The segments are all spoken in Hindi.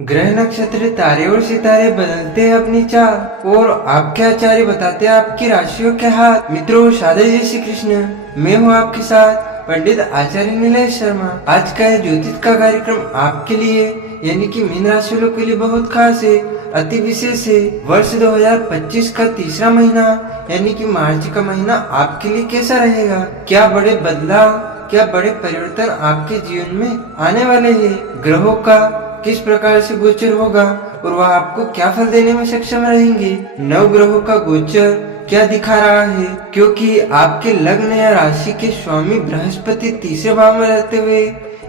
ग्रह नक्षत्र तारे और सितारे बदलते हैं अपनी चाल और आपके आचार्य बताते हैं आपकी राशियों के हाथ। मित्रों, शादी जय श्री कृष्ण। मैं हूँ आपके साथ पंडित आचार्य नीलेश शर्मा। आज का यह ज्योतिष का कार्यक्रम आपके लिए यानी कि मीन राशि वालों के लिए बहुत खास है, अति विशेष है। वर्ष 2025 का तीसरा महीना यानी कि मार्च का महीना आपके लिए कैसा रहेगा? क्या बड़े बदलाव, क्या बड़े परिवर्तन आपके जीवन में आने वाले हैं? ग्रहों का किस प्रकार से गोचर होगा और वह आपको क्या फल देने में सक्षम रहेंगे? नव ग्रहों का गोचर क्या दिखा रहा है? क्योंकि आपके लग्न या राशि के स्वामी बृहस्पति तीसरे भाव में रहते हुए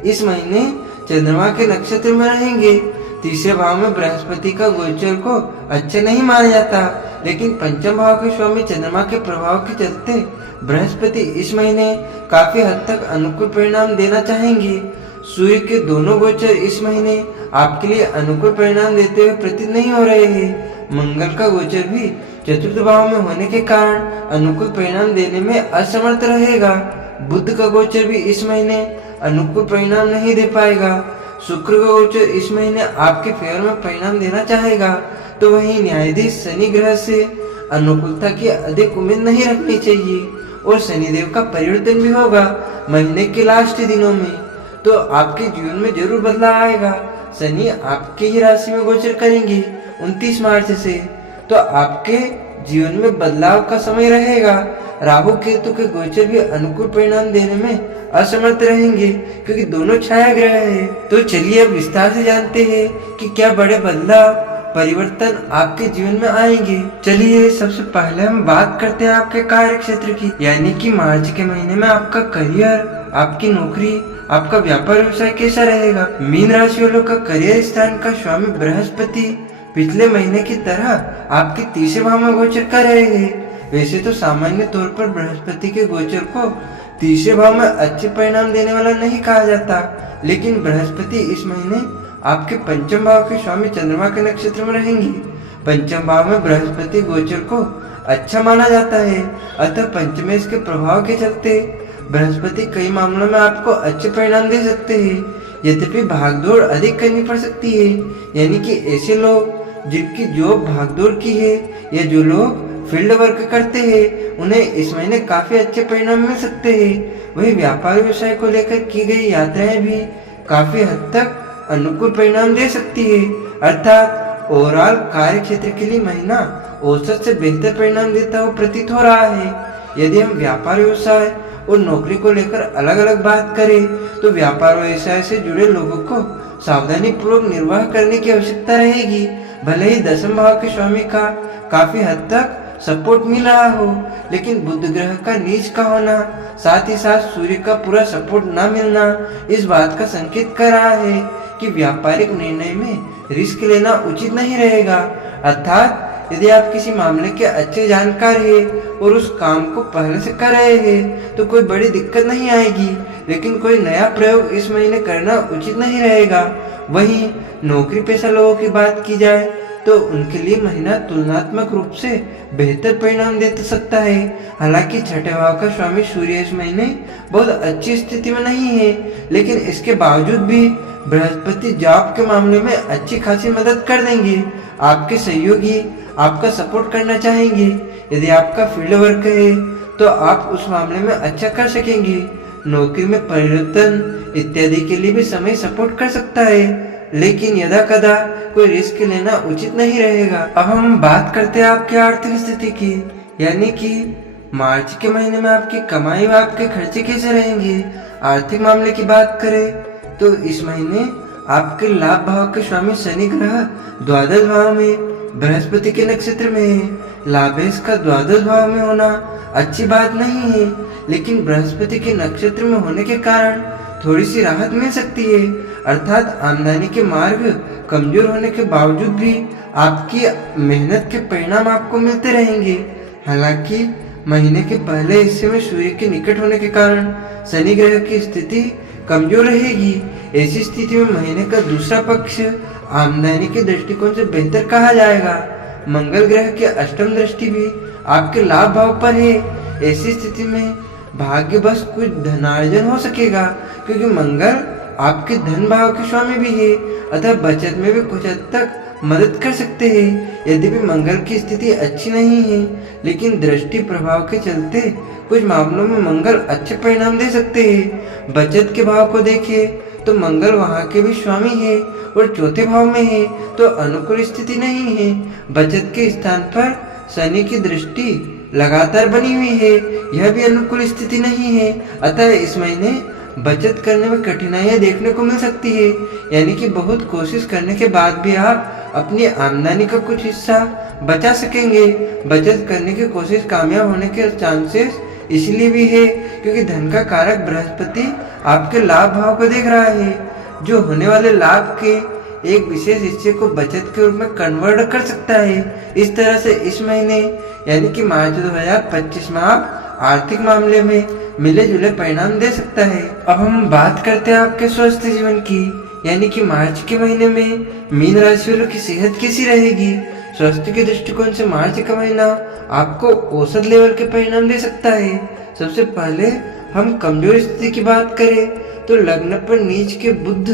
इस महीने चंद्रमा के नक्षत्र में रहेंगे। तीसरे भाव में बृहस्पति का गोचर को अच्छा नहीं माना जाता, लेकिन पंचम भाव के स्वामी चंद्रमा के प्रभाव के चलते बृहस्पति इस महीने काफी हद तक अनुकूल परिणाम देना चाहेंगे। सूर्य के दोनों गोचर इस महीने आपके लिए अनुकूल परिणाम देते हुए प्रतीत नहीं हो रहे हैं। मंगल का गोचर भी चतुर्थ भाव में होने के कारण अनुकूल परिणाम देने में असमर्थ रहेगा। बुध का गोचर भी इस महीने अनुकूल परिणाम नहीं दे पाएगा। शुक्र का गोचर इस महीने आपके फेवर में परिणाम देना चाहेगा, तो वहीं न्यायाधीश शनि ग्रह से अनुकूलता की अधिक उम्मीद नहीं रखनी चाहिए। और शनिदेव का परिवर्तन भी होगा महीने के लास्ट दिनों में, तो आपके जीवन में जरूर बदलाव आएगा। शनि आपके ही राशि में गोचर करेंगे 29 मार्च से, तो आपके जीवन में बदलाव का समय रहेगा। राहु केतु के गोचर भी अनुकूल परिणाम देने में असमर्थ रहेंगे, क्योंकि दोनों छाया ग्रह है। तो चलिए अब विस्तार से जानते हैं कि क्या बड़े बदलाव परिवर्तन आपके जीवन में आएंगे। चलिए सबसे पहले हम बात करते हैं आपके कार्य क्षेत्र की, यानी कि मार्च के महीने में आपका करियर, आपकी नौकरी, आपका व्यापार व्यवसाय कैसा रहेगा। मीन राशि वालों का करियर स्थान का स्वामी बृहस्पति पिछले महीने की तरह आपके तीसरे भाव में गोचर कर रहे हैं। वैसे तो सामान्य तौर पर बृहस्पति के गोचर को तीसरे भाव में अच्छे परिणाम देने वाला नहीं कहा जाता, लेकिन बृहस्पति इस महीने आपके पंचम भाव के स्वामी चंद्रमा के नक्षत्र में रहेंगे। पंचम भाव में बृहस्पति गोचर को अच्छा माना जाता है, अतः पंचमेश के प्रभाव के चलते बृहस्पति कई मामलों में आपको अच्छे परिणाम दे सकते हैं। यद्यपि भागदौड़ अधिक करनी पड़ सकती है, यानी कि ऐसे लोग जिनकी जॉब भागदौड़ की है या जो लोग फील्ड वर्क करते हैं उन्हें इस महीने काफी अच्छे परिणाम मिल सकते हैं। वही व्यापार व्यवसाय को लेकर की गई यात्राएं भी काफी हद तक अनुकूल परिणाम दे सकती है। अर्थात ओवरऑल कार्य क्षेत्र के लिए महीना औसत से बेहतर परिणाम देता हुआ प्रतीत हो रहा है। यदि हम व्यापार व्यवसाय और नौकरी को लेकर अलग अलग बात करें, तो व्यापार व्यवसाय से जुड़े लोगों को सावधानी पूर्वक निर्वाह करने की आवश्यकता रहेगी। भले ही दसम भाव के स्वामी का काफी हद तक सपोर्ट मिल रहा हो, लेकिन बुध ग्रह का नीच का होना, साथ ही साथ सूर्य का पूरा सपोर्ट न मिलना इस बात का संकेत कर रहा है कि व्यापारिक निर्णय में रिस्क लेना उचित नहीं रहेगा। अर्थात यदि आप किसी मामले के अच्छे जानकार हैं और उस काम को पहले से कर रहे हैं तो कोई बड़ी दिक्कत नहीं आएगी, लेकिन कोई नया प्रयोग इस महीने करना उचित नहीं रहेगा। वहीं नौकरी पेशा लोगों की बात की जाए तो उनके लिए महीना तुलनात्मक रूप से बेहतर परिणाम दे सकता है। हालांकि छठे भाव का स्वामी सूर्य इस महीने बहुत अच्छी स्थिति में नहीं है, लेकिन इसके बावजूद भी बृहस्पति जॉब के मामले में अच्छी खासी मदद कर देंगे। आपके सहयोगी आपका सपोर्ट करना चाहेंगे। यदि आपका फील्ड वर्क है तो आप उस मामले में अच्छा कर सकेंगे। नौकरी में परिवर्तन इत्यादि के लिए भी समय सपोर्ट कर सकता है, लेकिन यदा कदा कोई रिस्क लेना उचित नहीं रहेगा। अब हम बात करते हैं आपकी आर्थिक स्थिति की, यानी कि मार्च के महीने में आपकी कमाई व आपके खर्चे कैसे रहेंगे। आर्थिक मामले की बात करें तो इस महीने आपके लाभ भाव के स्वामी शनि ग्रह द्वादश भाव में बृहस्पति के नक्षत्र में है। लाभेश का द्वादश भाव में होना अच्छी बात नहीं है, लेकिन बृहस्पति के नक्षत्र में होने के कारण थोड़ी सी राहत मिल सकती है। अर्थात आमदनी के मार्ग कमजोर होने के बावजूद भी आपकी मेहनत के परिणाम आपको मिलते रहेंगे। हालांकि महीने के पहले हिस्से में सूर्य के निकट होने के कारण शनि ग्रह की स्थिति कमजोर रहेगी। ऐसी स्थिति में महीने का दूसरा पक्ष आमदनी के दृष्टिकोण से बेहतर कहा जाएगा। मंगल ग्रह की अष्टम दृष्टि भी आपके लाभ भाव पर है। ऐसी स्थिति में भाग्य बस कुछ धनार्जन हो सकेगा, क्योंकि मंगल आपके धन भाव के स्वामी भी है, अतः बचत में भी कुछ हद तक मदद कर सकते हैं। यद्यपि मंगल की स्थिति अच्छी नहीं है, लेकिन दृष्टि प्रभाव के चलते कुछ मामलों में मंगल अच्छे परिणाम दे सकते हैं। बचत के भाव को देखें तो मंगल वहाँ के भी स्वामी है और चौथे भाव में है, तो अनुकूल स्थिति नहीं है। बचत के स्थान पर शनि की दृष्टि लगातार बनी हुई है, यह भी अनुकूल स्थिति नहीं है। अतः इस महीने बचत करने में कठिनाइयां देखने को मिल सकती है, यानी कि बहुत कोशिश करने के बाद भी आप अपनी आमदनी का कुछ हिस्सा बचा सकेंगे। बचत करने की कोशिश कामयाब होने के चांसेस इसलिए भी है क्योंकि धन का कारक बृहस्पति आपके लाभ भाव को देख रहा है, जो होने वाले लाभ के एक विशेष हिस्से को बचत के रूप में कन्वर्ट कर सकता है। इस तरह से इस महीने यानी कि मार्च 2025 में आप आर्थिक मामले में मिले जुले परिणाम दे सकता है। अब हम बात करते हैं आपके स्वास्थ्य जीवन की, यानी कि मार्च के महीने में मीन राशि वालों की सेहत कैसी रहेगी। स्वास्थ्य के दृष्टिकोण से मार्च का महीना आपको औसत लेवल के परिणाम दे सकता है। सबसे पहले हम कमजोर स्थिति की बात करें तो लग्न पर नीच के बुध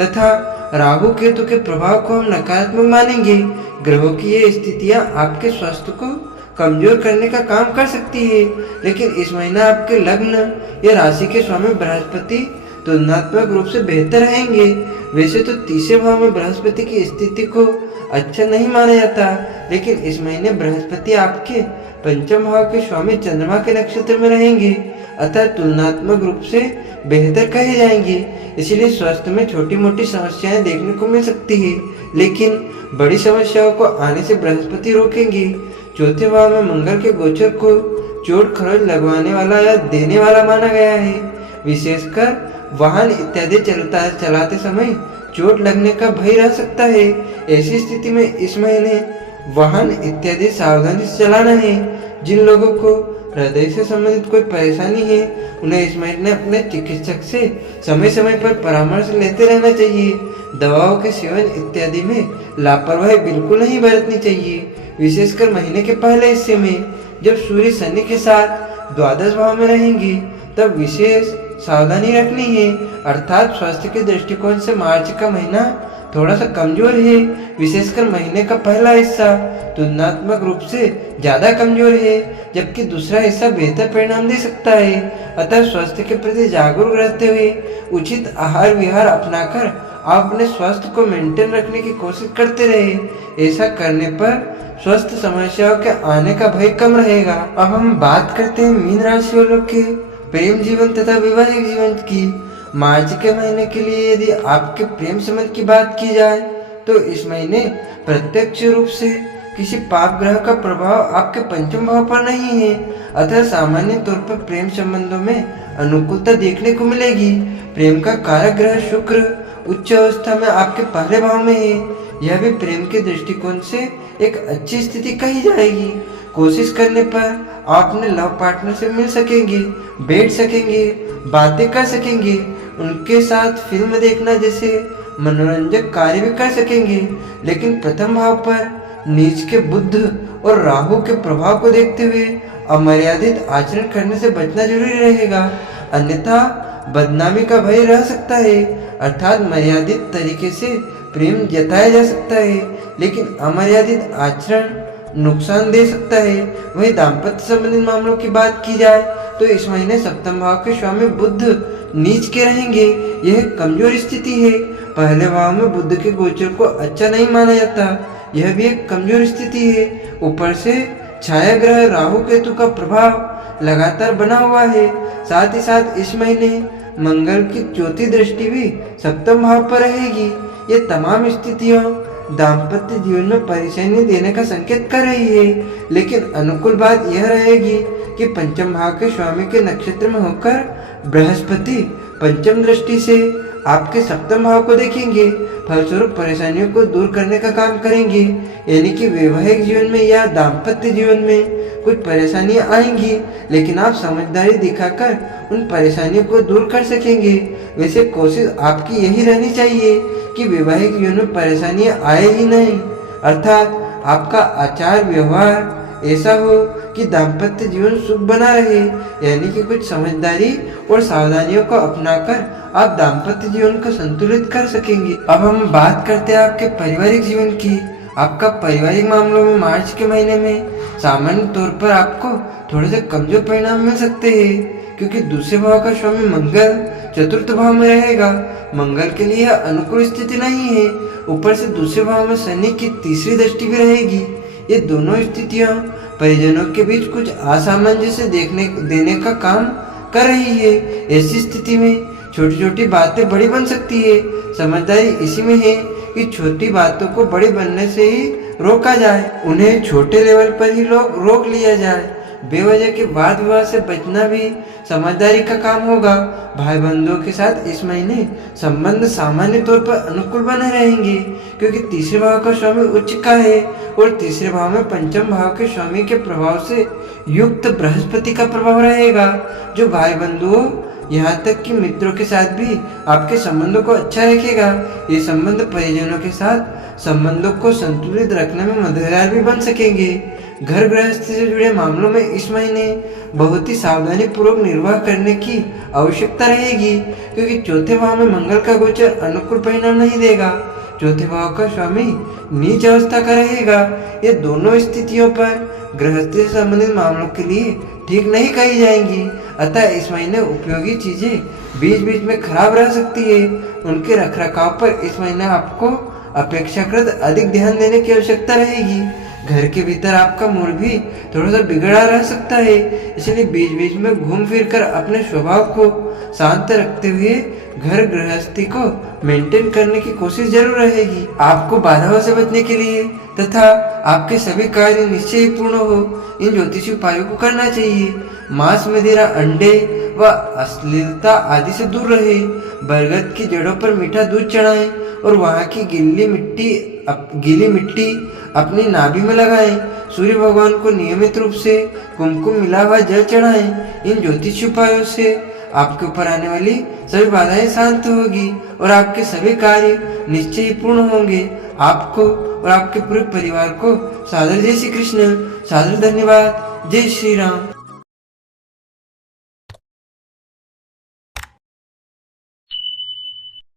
तथा राहु केतु के प्रभाव को हम नकारात्मक मानेंगे। ग्रहों की ये स्थितियां आपके स्वास्थ्य को कमजोर करने का काम कर सकती है, लेकिन इस महीना आपके लग्न या राशि के स्वामी बृहस्पति तुलनात्मक रूप से बेहतर रहेंगे। वैसे तो तीसरे भाव में बृहस्पति की स्थिति को अच्छा नहीं माना जाता, लेकिन इस महीने बृहस्पति आपके पंचम भाव के स्वामी चंद्रमा के नक्षत्र में रहेंगे, अतः तुलनात्मक रूप से बेहतर कहे जाएंगे। इसलिए स्वास्थ्य में छोटी मोटी समस्याएं देखने को मिल सकती है, लेकिन बड़ी समस्याओं को आने से बृहस्पति रोकेंगे। चौथे भाव में मंगल के गोचर को चोट खरोच लगवाने वाला या देने वाला माना गया है। विशेषकर वाहन इत्यादि चलाते समय चोट लगने का भय रह सकता है। ऐसी स्थिति में इस महीने वाहन इत्यादि सावधानी से चलाना है। जिन लोगों को हृदय से संबंधित कोई परेशानी है, उन्हें इस महीने अपने चिकित्सक से समय समय पर परामर्श लेते रहना चाहिए। दवाओं के सेवन इत्यादि में लापरवाही बिल्कुल नहीं बरतनी चाहिए। विशेषकर महीने के पहले हिस्से में जब सूर्य शनि के साथ द्वादश भाव में रहेंगे, तब विशेष सावधानी रखनी है। अर्थात स्वास्थ्य के दृष्टिकोण से मार्च का महीना थोड़ा सा कमजोर है। विशेषकर महीने का पहला हिस्सा तुलनात्मक रूप से ज्यादा कमजोर है, जबकि दूसरा हिस्सा बेहतर परिणाम दे सकता है। अतः स्वास्थ्य के प्रति जागरूक रहते हुए उचित आहार विहार अपनाकर आप अपने स्वास्थ्य को मेंटेन रखने की कोशिश करते रहे। ऐसा करने पर स्वस्थ समस्याओं के आने का भय कम रहेगा। अब हम बात करते हैं मीन राशि वालों के प्रेम जीवन तथा वैवाहिक जीवन की। मार्च के महीने के लिए यदि आपके प्रेम संबंध की बात की जाए तो इस महीने प्रत्यक्ष रूप से किसी पाप ग्रह का प्रभाव आपके पंचम भाव पर नहीं है, अतः सामान्य तौर पर प्रेम संबंधों में अनुकूलता देखने को मिलेगी। प्रेम का कारक ग्रह शुक्र उच्च अवस्था में आपके पहले भाव में है। यह भी प्रेम के दृष्टिकोण से एक अच्छी स्थिति कही जाएगी। कोशिश करने पर आप अपने लव पार्टनर से मिल सकेंगे, बैठ सकेंगे, बातें कर सकेंगे, उनके साथ फिल्म देखना जैसे मनोरंजक कार्य भी कर सकेंगे। लेकिन प्रथम भाव पर नीच के बुध और राहु के प्रभाव को देखते हुए अमर्यादित आचरण करने से बचना जरूरी रहेगा, अन्यथा बदनामी का भय रह सकता है। अर्थात मर्यादित तरीके से प्रेम जताया जा सकता है, लेकिन अमर्यादित आचरण नुकसान दे सकता है। वही दाम्पत्य संबंधित मामलों की बात की जाए तो इस महीने सप्तम भाव के स्वामी बुध नीच के रहेंगे। यह कमजोर स्थिति है। पहले भाव में बुध के गोचर को अच्छा नहीं माना जाता, यह भी एक कमजोर स्थिति है। ऊपर से छाया ग्रह राहु केतु का प्रभाव लगातार बना हुआ है। साथ ही साथ इस महीने मंगल की चौथी दृष्टि भी सप्तम भाव पर रहेगी। ये तमाम स्थितियां दाम्पत्य जीवन में परेशानी देने का संकेत कर रही है, लेकिन अनुकूल बात यह रहेगी कि पंचम भाव के स्वामी के नक्षत्र में होकर बृहस्पति पंचम दृष्टि से आपके सप्तम भाव को देखेंगे, फलस्वरूप परेशानियों को दूर करने का काम करेंगे। यानी कि वैवाहिक जीवन में या दाम्पत्य जीवन में कुछ परेशानियां आएंगी, लेकिन आप समझदारी दिखाकर उन परेशानियों को दूर कर सकेंगे। वैसे कोशिश आपकी यही रहनी चाहिए कि वैवाहिक जीवन में परेशानियां आए ही नहीं, अर्थात आपका आचार व्यवहार ऐसा हो कि दाम्पत्य जीवन सुख बना रहे। यानी कि कुछ समझदारी और सावधानियों को अपनाकर आप दाम्पत्य जीवन को संतुलित कर सकेंगे। अब हम बात करते हैं आपके पारिवारिक जीवन की। आपका पारिवारिक मामलों में मार्च के महीने में सामान्य तौर पर आपको थोड़े से कमजोर परिणाम मिल सकते हैं, क्योंकि दूसरे भाव का स्वामी मंगल चतुर्थ भाव में रहेगा। मंगल के लिए अनुकूल स्थिति नहीं है। ऊपर से दूसरे भाव में शनि की तीसरी दृष्टि भी रहेगी। ये दोनों स्थितियां परिजनों के बीच कुछ असामंजस्य देने का काम कर रही है। ऐसी स्थिति में छोटी छोटी बातें बड़ी बन सकती है। समझदारी इसी में है कि छोटी बातों को बड़ी बनने से ही रोका जाए, उन्हें छोटे लेवल पर ही रोक लिया जाए। बेवजह के वाद विवाद से बचना भी समझदारी का काम होगा। भाई बंधुओं के साथ इस महीने संबंध सामान्य तौर पर अनुकूल बने रहेंगे, क्योंकि तीसरे भाव का स्वामी उच्च का है और तीसरे भाव में पंचम भाव के स्वामी के प्रभाव से युक्त बृहस्पति का प्रभाव रहेगा, जो भाई बंधुओं यहाँ तक कि मित्रों के साथ भी आपके संबंधों को अच्छा रखेगा। ये संबंध परिजनों के साथ संबंधों को संतुलित रखने में मददगार भी बन सकेंगे। घर गृहस्थी से जुड़े मामलों में इस महीने बहुत ही सावधानी पूर्वक निर्वाह करने की आवश्यकता रहेगी, क्योंकि चौथे भाव में मंगल का गोचर अनुकूल परिणाम नहीं देगा। चौथे भाव का स्वामी नीच अवस्था का रहेगा। ये दोनों स्थितियों पर गृहस्थी से संबंधित मामलों के लिए ठीक नहीं कही जाएंगी। अतः इस महीने उपयोगी चीजें बीच बीच में खराब रह सकती है। उनके रखरखाव पर इस महीने आपको अपेक्षाकृत अधिक ध्यान देने की आवश्यकता रहेगी। घर के भीतर आपका मूड भी थोड़ा सा बिगड़ा रह सकता है, इसलिए बीच बीच में घूम फिर कर अपने स्वभाव को शांत रखते हुए घर गृहस्थी को मेंटेन करने की कोशिश जरूर रहेगी। आपको बाधाओं से बचने के लिए तथा आपके सभी कार्य निश्चय ही पूर्ण हो, इन ज्योतिषी उपायों को करना चाहिए। मांस, मदिरा, अंडे व अश्लीलता आदि से दूर रहे। बरगद की जड़ों पर मीठा दूध चढ़ाएं और वहाँ की गीली मिट्टी अपनी नाभि में लगाएं। सूर्य भगवान को नियमित रूप से कुमकुम मिला हुआ जल चढ़ाएं। इन ज्योतिष उपायों से आपके ऊपर आने वाली सभी बाधाएं शांत होगी और आपके सभी कार्य निश्चय ही पूर्ण होंगे। आपको और आपके पूरे परिवार को सादर जय श्री कृष्ण, सादर धन्यवाद। जय श्री राम।